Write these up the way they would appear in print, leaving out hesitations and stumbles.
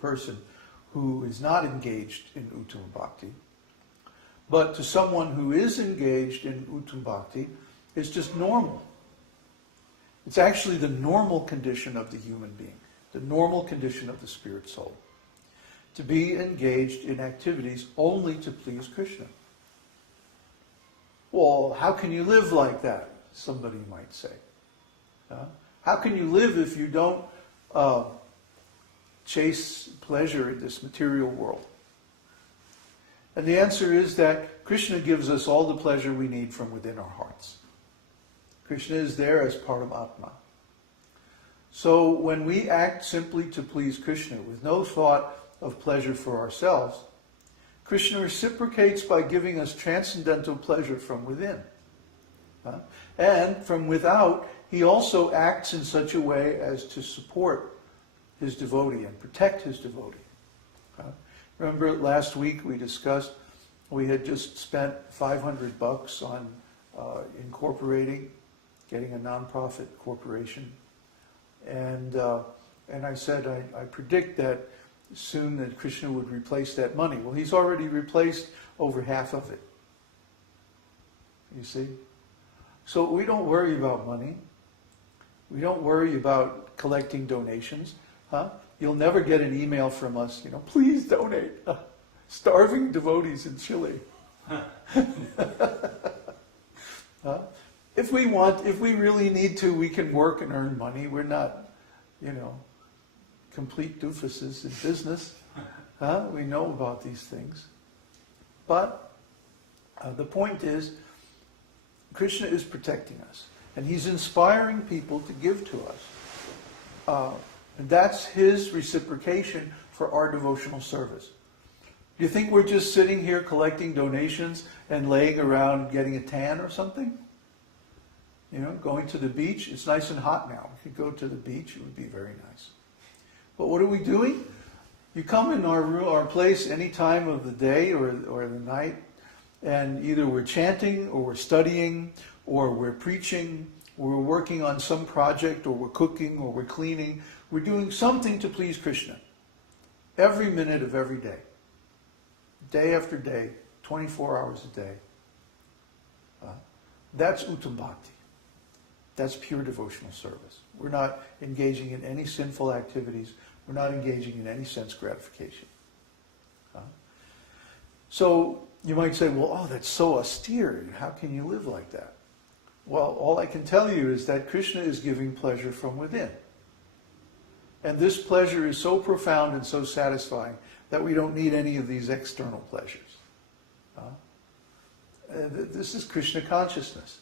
person who is not engaged in Uttama Bhakti. But to someone who is engaged in Uttama Bhakti, it's just normal. It's actually the normal condition of the human being, the normal condition of the spirit soul, to be engaged in activities only to please Krishna. Well, how can you live like that? Somebody might say. How can you live if you don't chase pleasure in this material world? And the answer is that Krishna gives us all the pleasure we need from within our hearts. Krishna is there as part of Atma. So when we act simply to please Krishna with no thought of pleasure for ourselves, Krishna reciprocates by giving us transcendental pleasure from within. And from without, he also acts in such a way as to support his devotee and protect his devotee. Remember last week we discussed, we had just spent $500 on incorporating, getting a non-profit corporation. And I said, I predict that soon that Krishna would replace that money. Well, he's already replaced over half of it. You see? So we don't worry about money. We don't worry about collecting donations. You'll never get an email from us, please donate. Starving devotees in Chile. If we really need to, we can work and earn money. We're not, complete doofuses in business. We know about these things. But the point is, Krishna is protecting us. And he's inspiring people to give to us. And that's his reciprocation for our devotional service. Do you think we're just sitting here collecting donations and laying around getting a tan or something? Going to the beach. It's nice and hot now. We could go to the beach. It would be very nice. But what are we doing? You come in our place any time of the day or the night, and either we're chanting, or we're studying, or we're preaching, or we're working on some project, or we're cooking, or we're cleaning. We're doing something to please Krishna. Every minute of every day. Day after day, 24 hours a day. That's Uttama Bhakti. That's pure devotional service. We're not engaging in any sinful activities. We're not engaging in any sense gratification. So you might say, well, that's so austere. How can you live like that? Well, all I can tell you is that Krishna is giving pleasure from within. And this pleasure is so profound and so satisfying that we don't need any of these external pleasures. This is Krishna consciousness.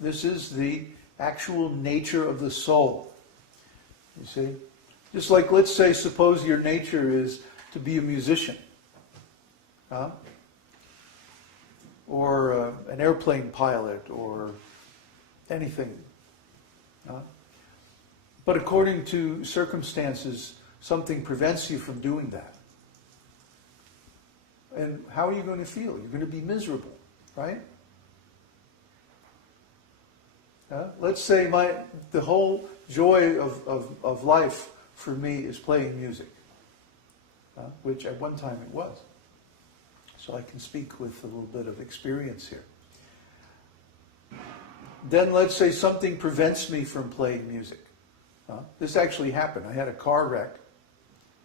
This is the actual nature of the soul. You see? Just like, let's say, suppose your nature is to be a musician. Or an airplane pilot, or anything. But according to circumstances, something prevents you from doing that. And how are you going to feel? You're going to be miserable, right? Let's say the whole joy of life for me is playing music, which at one time it was. So I can speak with a little bit of experience here. Then let's say something prevents me from playing music. This actually happened. I had a car wreck.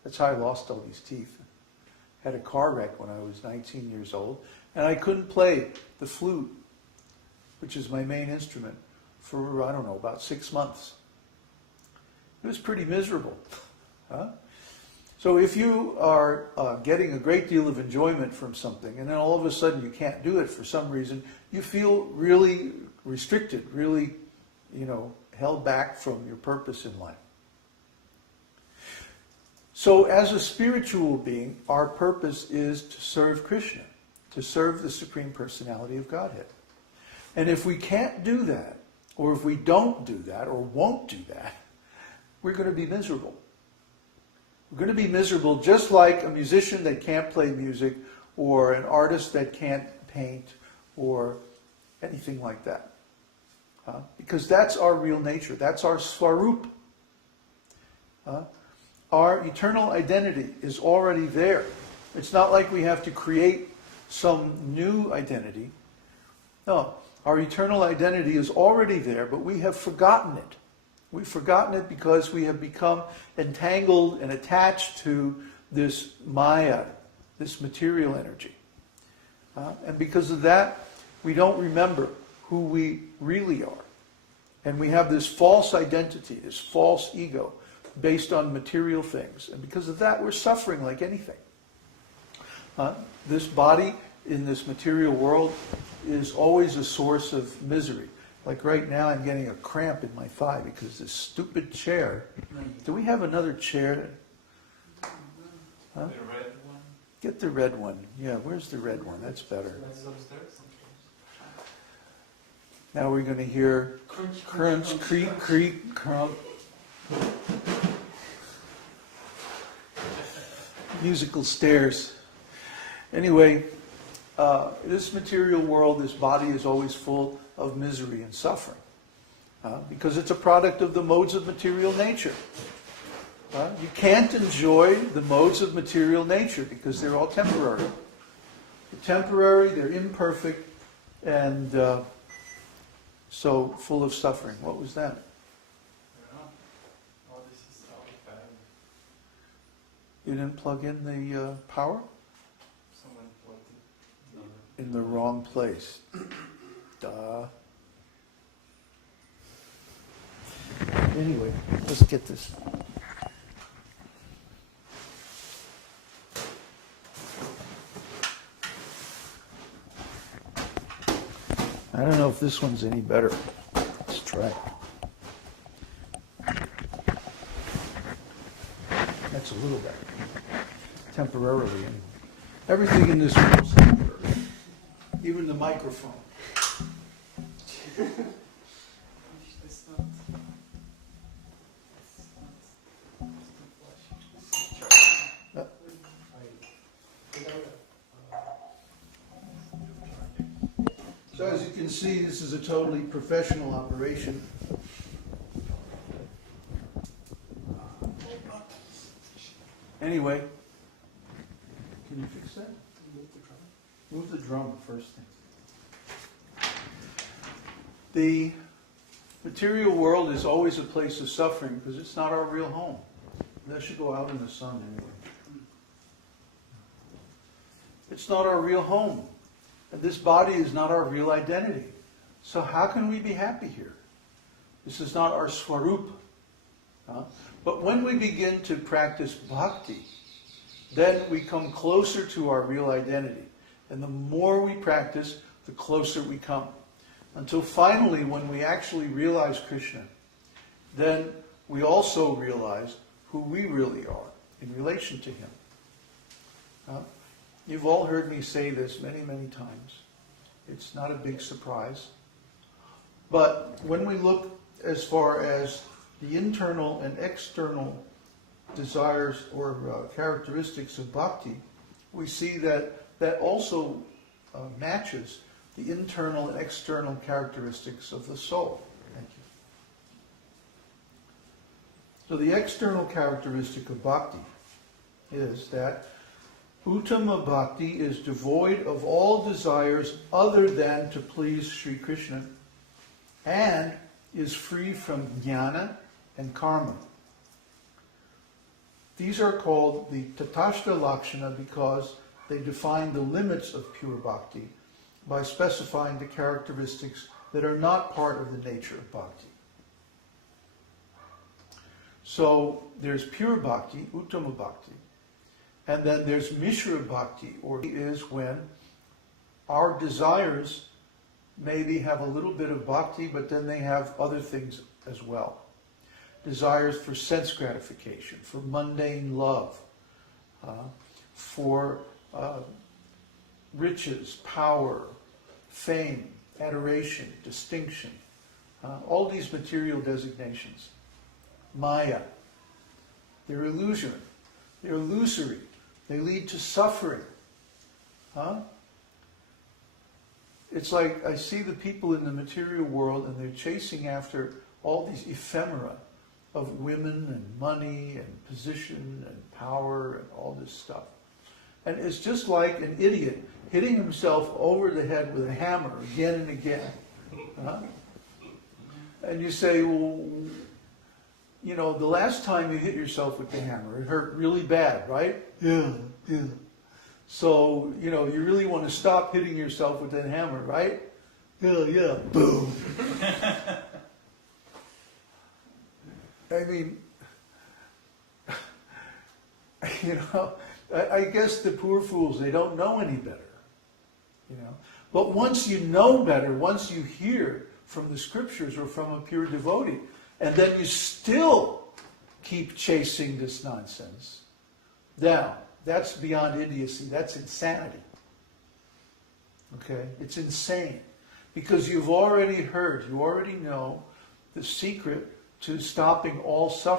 That's how I lost all these teeth. I had a car wreck when I was 19 years old, and I couldn't play the flute, which is my main instrument, for, about 6 months. It was pretty miserable. So if you are getting a great deal of enjoyment from something, and then all of a sudden you can't do it for some reason, you feel really restricted, really, held back from your purpose in life. So as a spiritual being, our purpose is to serve Krishna, to serve the Supreme Personality of Godhead. And if we can't do that, or if we don't do that, or won't do that, we're going to be miserable. We're going to be miserable just like a musician that can't play music, or an artist that can't paint, or anything like that. Because that's our real nature. That's our svarūpa. our eternal identity is already there. It's not like we have to create some new identity. No, our eternal identity is already there, but we have forgotten it. We've forgotten it because we have become entangled and attached to this Maya, this material energy. And because of that, we don't remember who we really are. And we have this false identity, this false ego, based on material things. And because of that, we're suffering like anything. This body in this material world is always a source of misery. Like right now, I'm getting a cramp in my thigh because this stupid chair. Do we have another chair? Huh? The red one? Get the red one. Yeah, where's the red one? That's better. Now we're going to hear crunch, creak, creak, crump. Musical stairs. Anyway, this material world, this body is always full of misery and suffering because it's a product of the modes of material nature. You can't enjoy the modes of material nature because they're all temporary. They're temporary, they're imperfect, and so full of suffering. What was that? Oh, this is our fan. You didn't plug in the power? Someone plugged it In the wrong place. Duh. Anyway, let's get this. I don't know if this one's any better. Let's try. That's a little better. Temporarily, anyway. Everything in this room is temporary. Even the microphone. It's not. So as you can see, this is a totally professional operation. Anyway, can you fix that? Move the drum first thing. The material world is always a place of suffering because it's not our real home. That should go out in the sun anyway. It's not our real home. And this body is not our real identity. So how can we be happy here? This is not our svarūpa. But when we begin to practice bhakti, then we come closer to our real identity. And the more we practice, the closer we come. Until finally, when we actually realize Krishna, then we also realize who we really are in relation to Him. You've all heard me say this many, many times. It's not a big surprise. But when we look as far as the internal and external desires or characteristics of bhakti, we see that that also matches the internal and external characteristics of the soul. Thank you. So the external characteristic of bhakti is that Uttama bhakti is devoid of all desires other than to please Sri Krishna and is free from jnana and karma. These are called the taṭastha-lakṣaṇa because they define the limits of pure bhakti by specifying the characteristics that are not part of the nature of bhakti. So there's pure bhakti, Uttama bhakti, and then there's Mishra bhakti, or is when our desires maybe have a little bit of bhakti, but then they have other things as well. Desires for sense gratification, for mundane love, for riches, power, fame, adoration, distinction, all these material designations. Maya. They're illusory. They're illusory. They lead to suffering. It's like I see the people in the material world and they're chasing after all these ephemera of women and money and position and power and all this stuff. And it's just like an idiot hitting himself over the head with a hammer again and again. Huh? And you say, well, you know, the last time you hit yourself with the hammer, it hurt really bad, right? Yeah. So, you know, you really want to stop hitting yourself with that hammer, right? Yeah, boom. I mean, you know, I guess the poor fools, they don't know any better, you know. But once you know better, once you hear from the scriptures or from a pure devotee, and then you still keep chasing this nonsense, now, that's beyond idiocy, that's insanity. Okay? It's insane. Because you've already heard, you already know the secret to stopping all suffering.